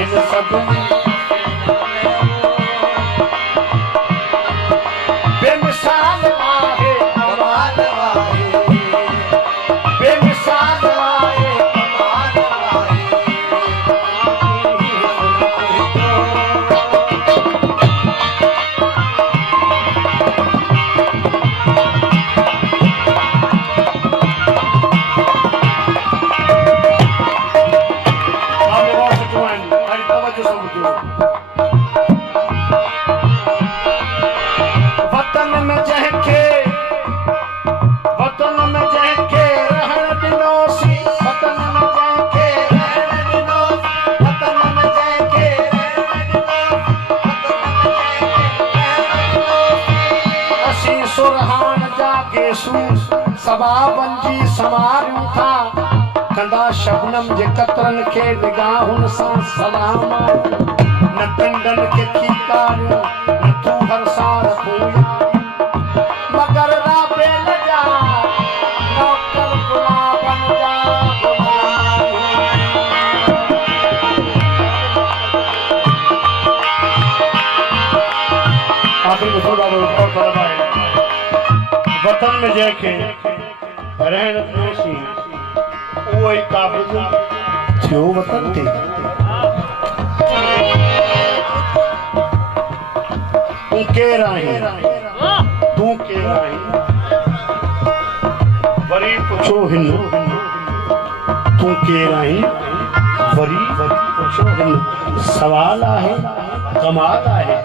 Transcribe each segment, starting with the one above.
हसीन सभिनी बेमिसाल आहे कमाल आहे बेमिसाल आहे कमाल आहे वतन में जंहिंखे वतन में जंहिंखे रहण ॾिनोसीं वतन में जंहिंखे रहण ॾिनोसीं वतन में जंहिंखे असीं सुरहान जा गेसूं सवाबनि जी संवारियूं था कंदा शबनम जे कतरनि खे निगाहुनि सां सलाम न पिंडनि खे खीकारियूं न तूं हर साल फूल मगर राबे न जा नौकर गुलाबन जा आखिर में थोड़ा बहुत और फरमाए वतन में जंहिंखे रहण ॾिनोसीं उहो ई काबिज़ थियो वतन ते तूं केरु आहीं तूं केरु आहीं वरी पुछो हिन तूं केरु आहीं वरी पुछो हिन सवाल आहे कमाल आहे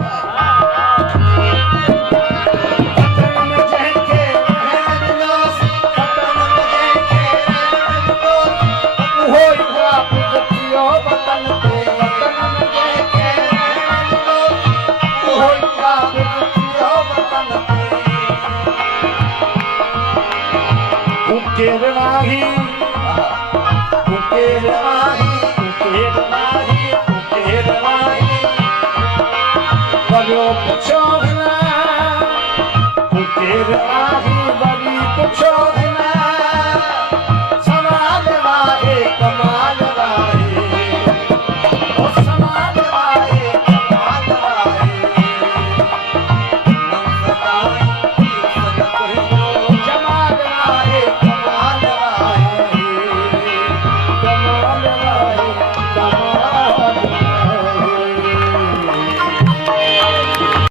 Show